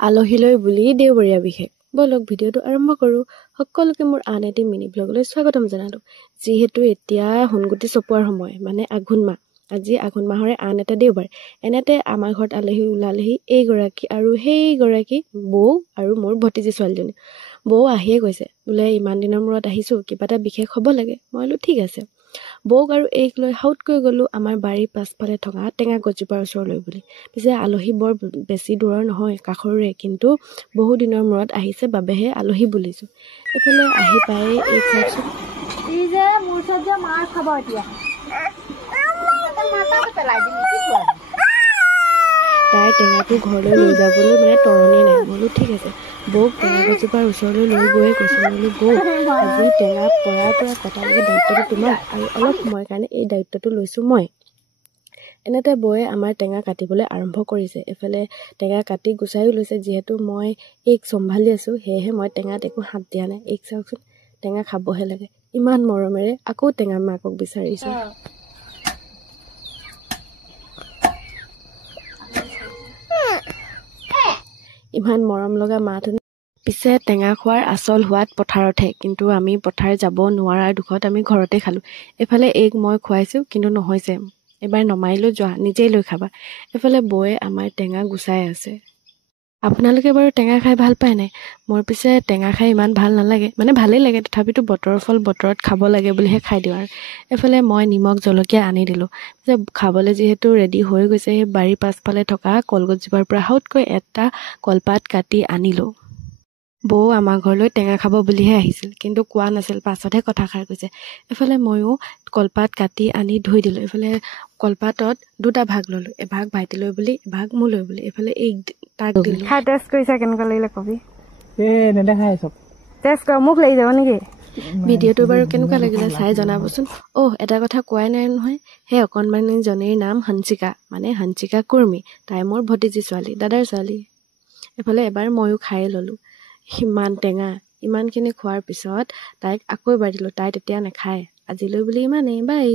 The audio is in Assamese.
আলহীলৈ বুলি দেওবৰীয়া বিশেষ। বলক ভিডিঅ'টো আৰম্ভ কৰোঁ। সকলোকে মোৰ আন এটি মিনি ব্লগলৈ স্বাগতম জনালোঁ। যিহেতু এতিয়া সোণগুটি চপোৱাৰ সময়, মানে আঘোণ মাহ। আজি আঘোণ মাহৰে আন এটা দেওবাৰ। এনেতে আমাৰ ঘৰত আলহী ওলালেহি এইগৰাকী আৰু সেইগৰাকী বৌ আৰু মোৰ ভতিজী ছোৱালীজনী। বৌ আহিয়ে গৈছে, বোলে ইমান দিনৰ মূৰত আহিছোঁ, কিবা এটা বিশেষ হ'ব লাগে। মই বোলো ঠিক আছে। বৌক আৰু এইক লৈ হাউতকৈ গ'লোঁ আমাৰ বাৰীৰ পাছফালে থকা টেঙা গছজোপাৰ ওচৰলৈ বুলি। পিছে আলহী বৰ বেছি দূৰৰ নহয়, কাষৰৰে, কিন্তু বহু দিনৰ মূৰত আহিছে বাবেহে আলহী বুলিছোঁ। এইফালে আহি পায়ে এইক চাওকচোন, মোৰ ওচৰত যে মাৰ খাব এতিয়া তাই টেঙাটো ঘৰলৈ লৈ যাবলৈ মানে তৰণিয়ে নাই। বোলো ঠিক আছে, বৌক টেঙা গছজোপাৰ ওচৰলৈ লৈ গৈয়ে কৈছোঁ, বোলো বৌ আজি টেঙা পৰাৰ পৰা কটালৈকে দায়িত্বটো তোমাৰ, আৰু অলপ সময়ৰ কাৰণে এই দায়িত্বটো লৈছোঁ মই। এনেতে বৌয়ে আমাৰ টেঙা কাটিবলৈ আৰম্ভ কৰিছে। এফালে টেঙা কাটি গুচাইও লৈছে। যিহেতু মই এইক চম্ভালি আছোঁ, সেয়েহে মই টেঙাত একো হাত দিয়া নাই। এইক চাওকচোন, টেঙা খাবহে লাগে, ইমান মৰমেৰে আকৌ টেঙা মাকক বিচাৰিছে। ইমান মৰম লগা মাহঁত। পিছে টেঙা খোৱাৰ আচল সোৱাদ পথাৰতহে, কিন্তু আমি পথাৰ যাব নোৱাৰাৰ দুখত আমি ঘৰতে খালোঁ। এফালে এইক মই খুৱাইছোঁ, কিন্তু নহৈছে। এবাৰ নমাই লৈ যোৱা, নিজেই লৈ খাবা। এফালে বৌয়ে আমাৰ টেঙা গুচাই আছে। আপোনালোকে বাৰু টেঙা খাই ভাল পায় নাই? মোৰ পিছে টেঙা খাই ইমান ভাল নালাগে, মানে ভালেই লাগে, তথাপিতো বতৰৰ ফল বতৰত খাব লাগে বুলিহে খাই দিওঁ আৰু। এফালে মই নিমখ জলকীয়া আনি দিলোঁ। যে খাবলৈ যিহেতু ৰেডি হৈ গৈছে, সেই বাৰীৰ পাছফালে থকা কলগছজোপাৰ পৰা হাউতকৈ এটা কলপাত কাটি আনিলোঁ। বৌ আমাৰ ঘৰলৈ টেঙা খাব বুলিহে আহিছিল, কিন্তু কোৱা নাছিল, পাছতহে কথাষাৰ কৈছে। এফালে ময়ো কলপাত কাটি আনি ধুই দিলোঁ। এফালে কলপাতত দুটা ভাগ ল'লোঁ, এভাগ ভাইটিলৈ বুলি, এভাগ মোলৈ বুলি। এফালে এই তাক দিলোঁ। খাই টেষ্ট কৰিছা, কেনেকুৱা লাগিলে কবি। নেদেখাই চব টেষ্ট কৰ, মোক লাগি যাব নেকি? ভিডিঅ'টো বাৰু কেনেকুৱা লাগিলে চাই জনাবচোন। এটা কথা কোৱাই নাই নহয়, সেই অকণমানিজনীৰ নাম হঞ্চিকা, মানে হঞ্চিকা কুৰ্মী। তাই মোৰ ভতিজী ছোৱালী, দাদাৰ ছোৱালী। এফালে এবাৰ ময়ো খাই ল'লোঁ। সিমান টেঙা, ইমানখিনি খোৱাৰ পিছত তাইক আকৌ এবাৰ দিলোঁ। তাই তেতিয়া নাখায়। আজিলৈ বুলি ইমানেই, বাই।